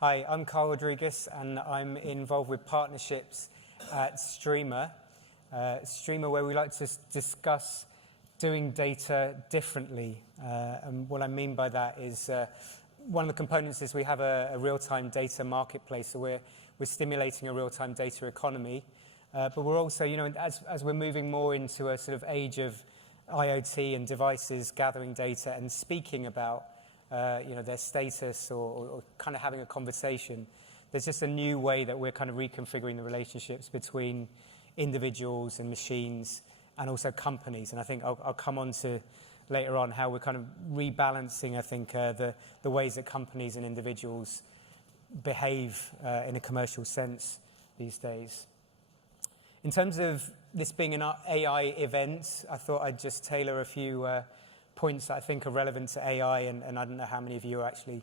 Hi, I'm Carl Rodrigues, and I'm involved with partnerships at Streamr. Streamr, where we like to discuss doing data differently. And what I mean by that is one of the components is we have a real-time data marketplace, so we're stimulating a real-time data economy. But we're also, as we're moving more into a sort of age of IoT and devices gathering data and speaking about their status or kind of having a conversation, there's just a new way that we're kind of reconfiguring the relationships between individuals and machines and also companies. And I think I'll come on to later on how we're kind of rebalancing, I think, the ways that companies and individuals behave in a commercial sense these days. In terms of this being an AI event, I thought I'd just tailor a few points that I think are relevant to AI, and I don't know how many of you are actually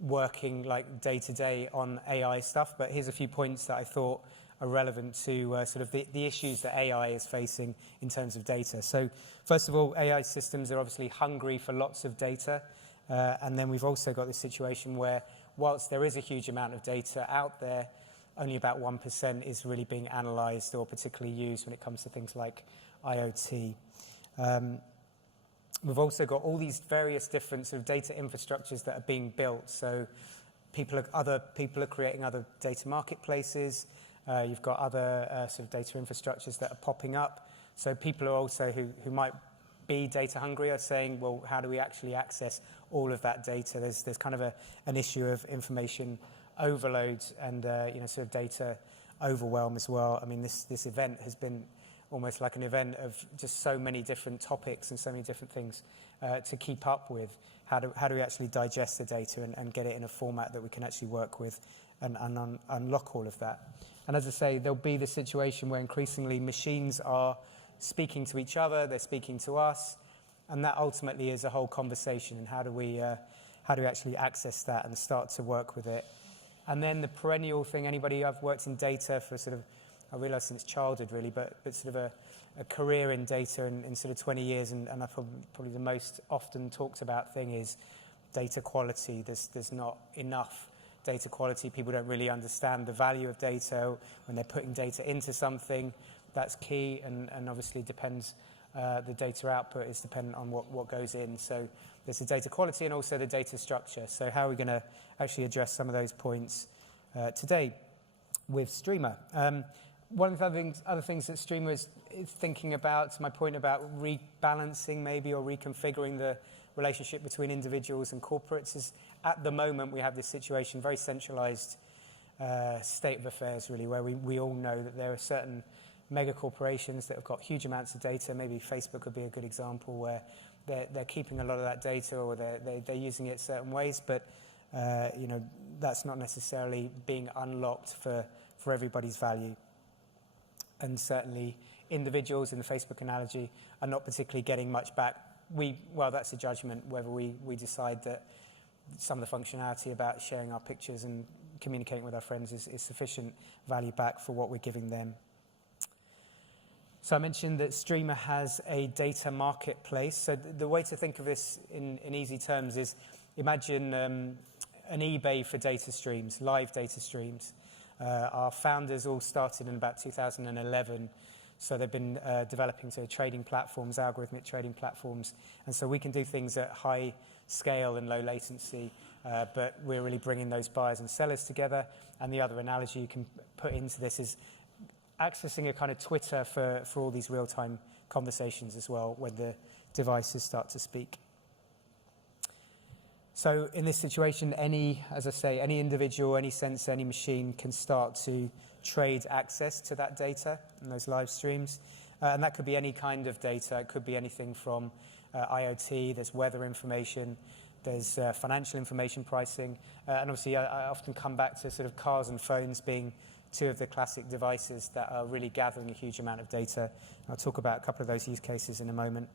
working like day-to-day on AI stuff, but here's a few points that I thought are relevant to sort of the issues that AI is facing in terms of data. So first of all, AI systems are obviously hungry for lots of data, and then we've also got this situation where whilst there is a huge amount of data out there, only about 1% is really being analysed or particularly used when it comes to things like IoT. We've also got all these various different sort of data infrastructures that are being built. So other people are creating other data marketplaces. You've got other sort of data infrastructures that are popping up. So people are also who might be data hungry are saying, well, how do we actually access all of that data? There's kind of an issue of information overload and sort of data overwhelm as well. I mean, this event has been almost like an event of just so many different topics and so many different things to keep up with. How do we actually digest the data and get it in a format that we can actually work with and unlock all of that? And as I say, there'll be the situation where increasingly machines are speaking to each other, they're speaking to us, and that ultimately is a whole conversation. And how do we actually access that and start to work with it? And then the perennial thing, I've worked in data for sort of, I realise since childhood really, but sort of a career in data in sort of 20 years, and I probably the most often talked about thing is data quality. There's not enough data quality. People don't really understand the value of data when they're putting data into something. That's key, and obviously depends. The data output is dependent on what goes in. So there's the data quality and also the data structure. So how are we going to actually address some of those points today with Streamr? One of the other things that Streamr is thinking about, my point about rebalancing maybe or reconfiguring the relationship between individuals and corporates, is at the moment we have this situation, very centralized state of affairs really, where we all know that there are certain mega corporations that have got huge amounts of data. Maybe Facebook would be a good example, where they're keeping a lot of that data, or they're using it certain ways, but that's not necessarily being unlocked for everybody's value. And certainly individuals, in the Facebook analogy, are not particularly getting much back. That's a judgment whether we decide that some of the functionality about sharing our pictures and communicating with our friends is sufficient value back for what we're giving them. So I mentioned that Streamr has a data marketplace. So the way to think of this in easy terms is imagine an eBay for data streams, live data streams. Our founders all started in about 2011. So they've been developing trading platforms, algorithmic trading platforms. And so we can do things at high scale and low latency, but we're really bringing those buyers and sellers together. And the other analogy you can put into this is accessing a kind of Twitter for all these real-time conversations as well, when the devices start to speak. So in this situation, any individual, any sensor, any machine can start to trade access to that data in those live streams. And that could be any kind of data. It could be anything from IoT, there's weather information, there's financial information pricing. And obviously, I often come back to sort of cars and phones being two of the classic devices that are really gathering a huge amount of data. I'll talk about a couple of those use cases in a moment.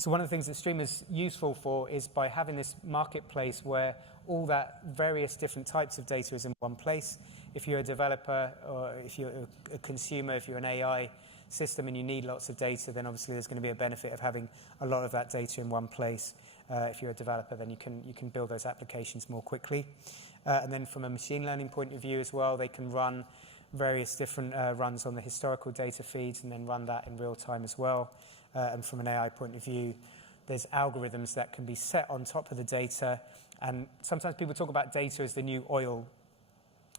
So one of the things that Streamr is useful for is by having this marketplace where all that various different types of data is in one place. If you're a developer, or if you're a consumer, if you're an AI system and you need lots of data, then obviously there's going to be a benefit of having a lot of that data in one place. If you're a developer, then you can build those applications more quickly. And then from a machine learning point of view as well, they can run various different runs on the historical data feeds and then run that in real time as well. And from an AI point of view, there's algorithms that can be set on top of the data. And sometimes people talk about data as the new oil.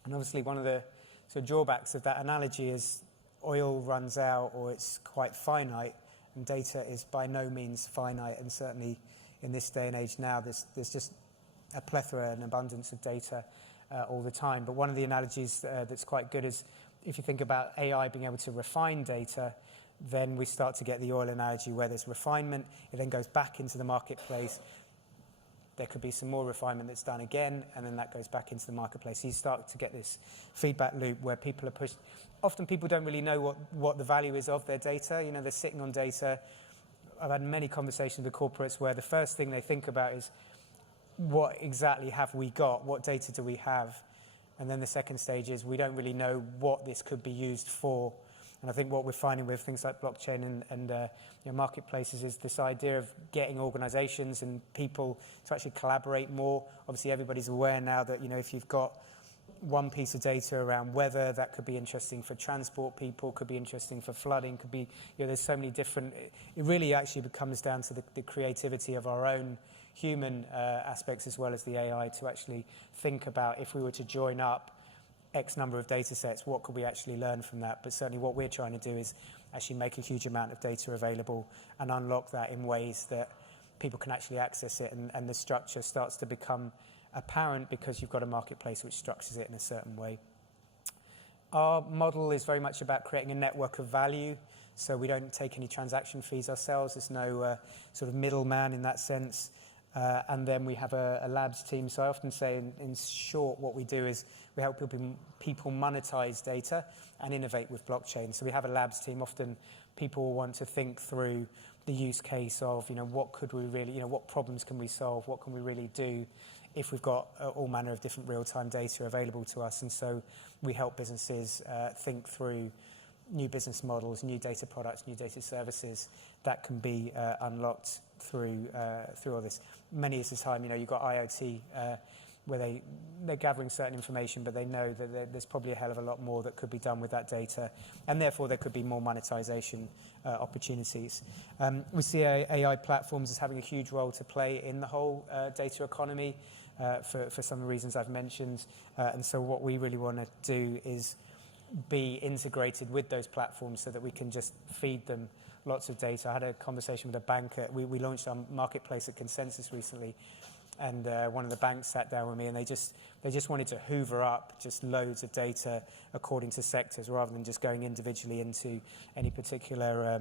And obviously one of the sort of drawbacks of that analogy is oil runs out, or it's quite finite, and data is by no means finite. And certainly in this day and age now, there's just a plethora and abundance of data all the time. But one of the analogies that's quite good is if you think about AI being able to refine data, then we start to get the oil analogy where there's refinement. It then goes back into the marketplace. There could be some more refinement that's done again, and then that goes back into the marketplace. So you start to get this feedback loop where people are pushed. Often people don't really know what the value is of their data. You know, they're sitting on data. I've had many conversations with corporates where the first thing they think about is, what exactly have we got? What data do we have? And then the second stage is, we don't really know what this could be used for. And I think what we're finding with things like blockchain and marketplaces is this idea of getting organizations and people to actually collaborate more. Obviously, everybody's aware now that, if you've got one piece of data around weather, that could be interesting for transport people, could be interesting for flooding, could be, there's so many different, it really actually comes down to the creativity of our own human aspects as well as the AI to actually think about, if we were to join up X number of data sets, what could we actually learn from that? But certainly what we're trying to do is actually make a huge amount of data available and unlock that in ways that people can actually access it, and the structure starts to become apparent because you've got a marketplace which structures it in a certain way. Our model is very much about creating a network of value, so we don't take any transaction fees ourselves. There's no sort of middleman in that sense. And then we have a labs team. So I often say, in short, what we do is we help people monetize data and innovate with blockchain. So we have a labs team. Often people want to think through the use case of, what could we really, what problems can we solve? What can we really do if we've got all manner of different real-time data available to us? And so we help businesses think through new business models, new data products, new data services that can be unlocked through all this. Many of the time, you've got IoT where they're gathering certain information, but they know that there's probably a hell of a lot more that could be done with that data, and therefore there could be more monetization opportunities. We see AI platforms as having a huge role to play in the whole data economy for some of the reasons I've mentioned, and so what we really want to do is be integrated with those platforms so that we can just feed them lots of data. I had a conversation with a banker. We launched our marketplace at Consensus recently, and one of the banks sat down with me, and they just wanted to hoover up just loads of data according to sectors, rather than just going individually into any particular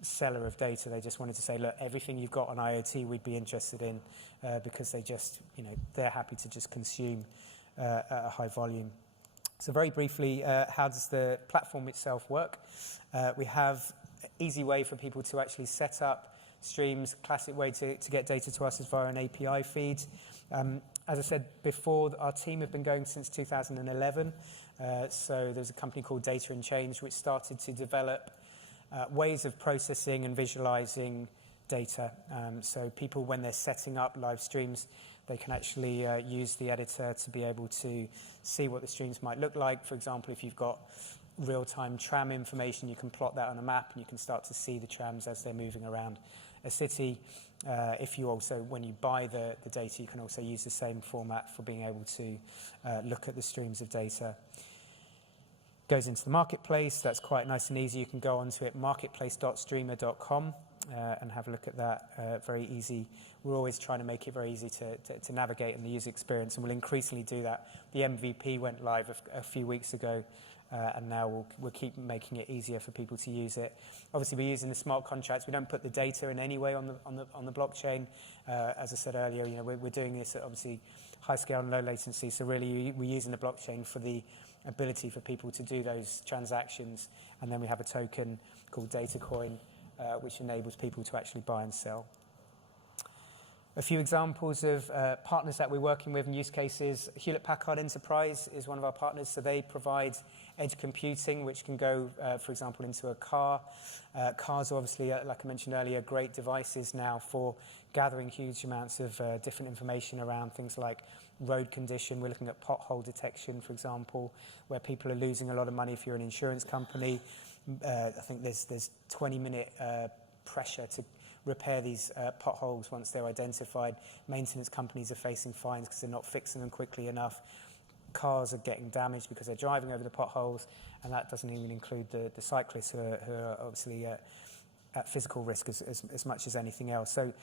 seller of data. They just wanted to say, look, everything you've got on IoT we'd be interested in, because they just they're happy to just consume at a high volume. So very briefly, how does the platform itself work? We have an easy way for people to actually set up streams. Classic way to get data to us is via an API feed. As I said before, our team have been going since 2011. So there's a company called Data and Change which started to develop ways of processing and visualizing data. So people, when they're setting up live streams, they can actually use the editor to be able to see what the streams might look like. For example, if you've got real-time tram information, you can plot that on a map and you can start to see the trams as they're moving around a city. If you also, when you buy the data, you can also use the same format for being able to look at the streams of data. Goes into the marketplace. That's quite nice and easy. You can go onto it, marketplace.streamr.com, and have a look at that. Very easy. We're always trying to make it very easy to navigate in the user experience, and we'll increasingly do that. The MVP went live a few weeks ago, and now we'll keep making it easier for people to use it. Obviously, we're using the smart contracts. We don't put the data in any way on the blockchain. As I said earlier, we're doing this at obviously high scale and low latency. So really, we're using the blockchain for the ability for people to do those transactions, and then we have a token called Datacoin, which enables people to actually buy and sell. A few examples of partners that we're working with and use cases. Hewlett-Packard Enterprise is one of our partners, so they provide edge computing, which can go, for example, into a car. Cars are obviously, like I mentioned earlier, great devices now for gathering huge amounts of different information around things like road condition. We're looking at pothole detection, for example, where people are losing a lot of money if you're an insurance company. I think there's 20-minute pressure to repair these potholes once they're identified. Maintenance companies are facing fines because they're not fixing them quickly enough. Cars are getting damaged because they're driving over the potholes, and that doesn't even include the cyclists who are obviously at physical risk as much as anything else. So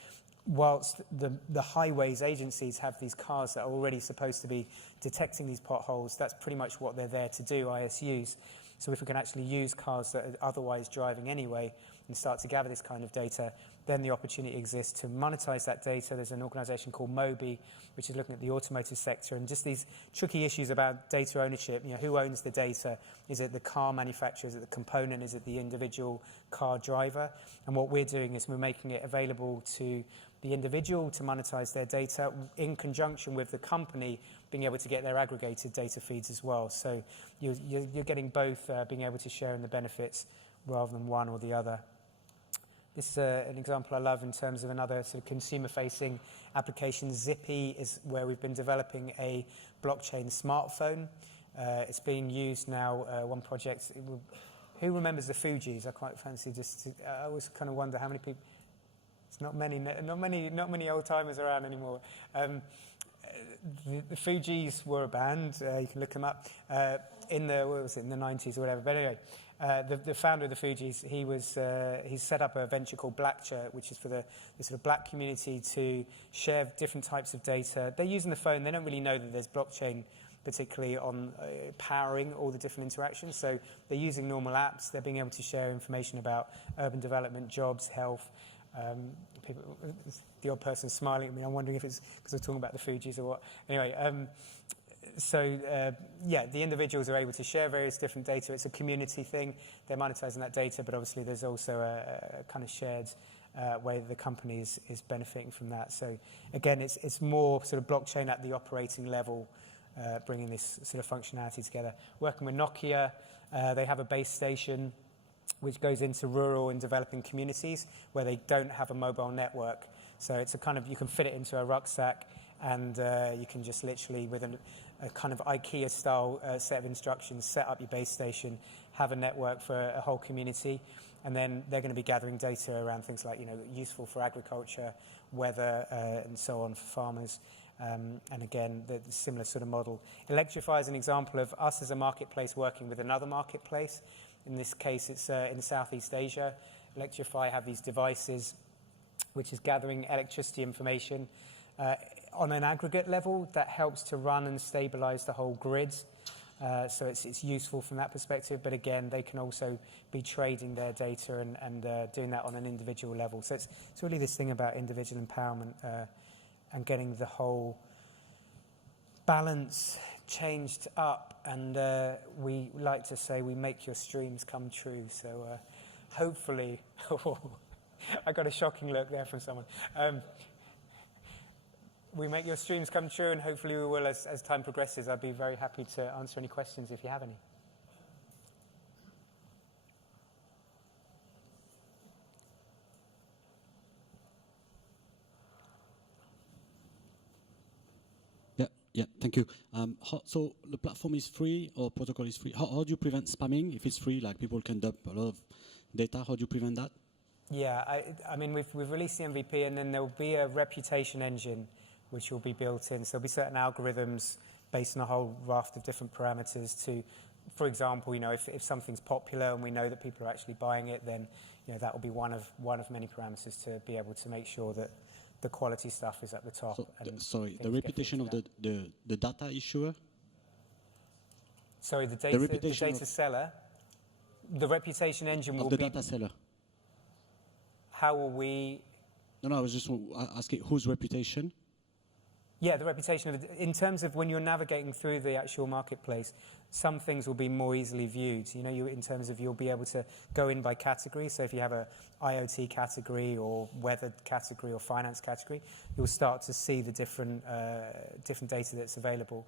whilst the highways agencies have these cars that are already supposed to be detecting these potholes, that's pretty much what they're there to do, ISUs. So if we can actually use cars that are otherwise driving anyway and start to gather this kind of data, then the opportunity exists to monetize that data. There's an organization called Mobi, which is looking at the automotive sector and just these tricky issues about data ownership. You know, who owns the data? Is it the car manufacturer? Is it the component? Is it the individual car driver? And what we're doing is we're making it available to the individual to monetize their data in conjunction with the company being able to get their aggregated data feeds as well. So you're getting both being able to share in the benefits rather than one or the other. This is an example I love in terms of another sort of consumer-facing application. Zippy is where we've been developing a blockchain smartphone. It's being used now, one project. Who remembers the Fujis? I quite fancy I always kind of wonder how many people. It's not many old timers around anymore. The Fujis were a band. You can look them up in the 90s or whatever. But anyway, the founder of the Fujis, he's set up a venture called Blackcher, which is for the sort of black community to share different types of data. They're using the phone. They don't really know that there's blockchain particularly on powering all the different interactions. So they're using normal apps. They're being able to share information about urban development, jobs, health. People, the odd person smiling at me. I'm wondering if it's because we're talking about the Fujis or what. Anyway, the individuals are able to share various different data. It's a community thing. They're monetizing that data, but obviously there's also a kind of shared way that the company is benefiting from that. So again, it's more sort of blockchain at the operating level, bringing this sort of functionality together. Working with Nokia, they have a base station which goes into rural and developing communities where they don't have a mobile network. So it's a kind of, you can fit it into a rucksack, and you can just literally, with a kind of IKEA-style set of instructions, set up your base station, have a network for a whole community, and then they're going to be gathering data around things like, useful for agriculture, weather, and so on for farmers. And again, the similar sort of model. Electrify is an example of us as a marketplace working with another marketplace. In this case, it's in Southeast Asia. Electrify have these devices which is gathering electricity information on an aggregate level that helps to run and stabilize the whole grid. So it's useful from that perspective. But again, they can also be trading their data and doing that on an individual level. So it's really this thing about individual empowerment and getting the whole balance changed up, and we like to say we make your streams come true. So hopefully, I got a shocking look there from someone. We make your streams come true, and hopefully we will as time progresses. I'd be very happy to answer any questions if you have any. Yeah, thank you. So the platform is free, or protocol is free. How do you prevent spamming? If it's free, like people can dump a lot of data, how do you prevent that? Yeah, I mean, we've released the MVP, and then there will be a reputation engine which will be built in. So there'll be certain algorithms based on a whole raft of different parameters to, for example, if something's popular and we know that people are actually buying it, then that will be one of many parameters to be able to make sure that the quality stuff is at the top. So the reputation of the data issuer? Sorry, the data seller. The reputation engine will be... Of the data seller. How will we... No, I was just asking whose reputation? Yeah, the reputation of in terms of when you're navigating through the actual marketplace, some things will be more easily viewed. In terms of you'll be able to go in by category. So if you have a IoT category or weather category or finance category, you'll start to see the different data that's available.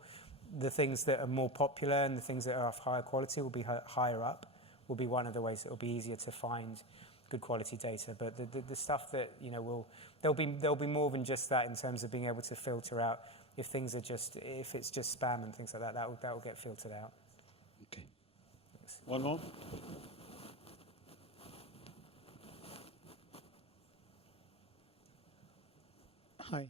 The things that are more popular and the things that are of higher quality will be higher up. Will be one of the ways that will be easier to find good quality data. But the stuff that there'll be more than just that in terms of being able to filter out if it's just spam and things like that, that will get filtered out. Okay. One more. Hi.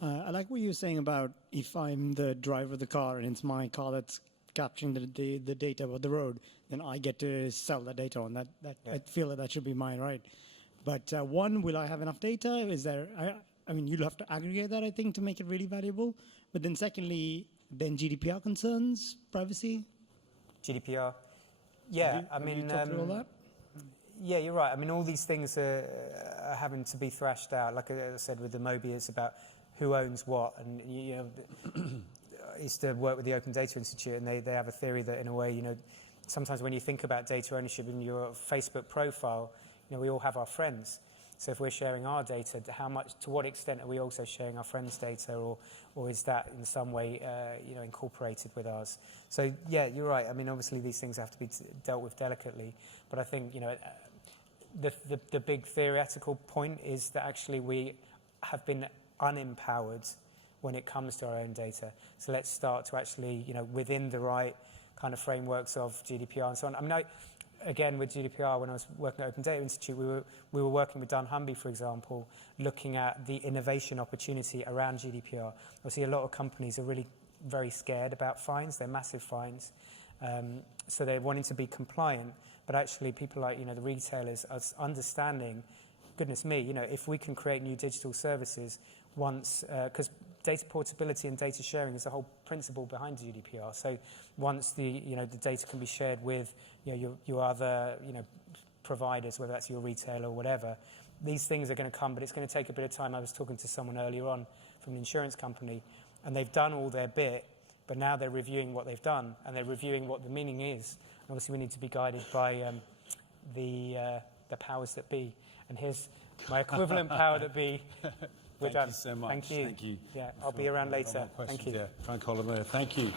I like what you were saying about if I'm the driver of the car and it's my car that's capturing the data about the road, then I get to sell that data on that. Yeah. I feel that should be mine, right? But one, will I have enough data? Is there? I mean, you'll have to aggregate that, I think, to make it really valuable. But then secondly, then GDPR concerns, privacy. GDPR. Yeah, Have you talked through all that? Yeah, you're right. I mean, all these things are having to be thrashed out. Like I said with the Moby, it's about who owns what. And, you know, I used to work with the Open Data Institute, and they have a theory that, in a way, you know, sometimes when you think about data ownership in your Facebook profile, you know, we all have our friends. So if we're sharing our data, to what extent are we also sharing our friends' data, or is that in some way, you know, incorporated with ours? So yeah, you're right. I mean, obviously these things have to be dealt with delicately, but I think, you know, the big theoretical point is that actually we have been unempowered when it comes to our own data. So let's start to actually, you know, within the right kind of frameworks of GDPR and so on. I mean, again, with GDPR, when I was working at Open Data Institute, we were working with Dunnhumby, for example, looking at the innovation opportunity around GDPR. Obviously, a lot of companies are really very scared about fines. They're massive fines. So they're wanting to be compliant. But actually, people like, you know, the retailers are understanding, goodness me, you know, if we can create new digital services once, because data portability and data sharing is the whole principle behind GDPR. So once the data can be shared with, you know, your other, you know, providers, whether that's your retailer or whatever, these things are going to come, but it's going to take a bit of time. I was talking to someone earlier on from an insurance company, and they've done all their bit, but now they're reviewing what they've done, and they're reviewing what the meaning is. And obviously, we need to be guided by the powers that be. And here's my equivalent power that be. We're done. Thank you so much. Thank you. Thank you. Yeah, I'll be around later. Thank you. Frank Oliver, thank you.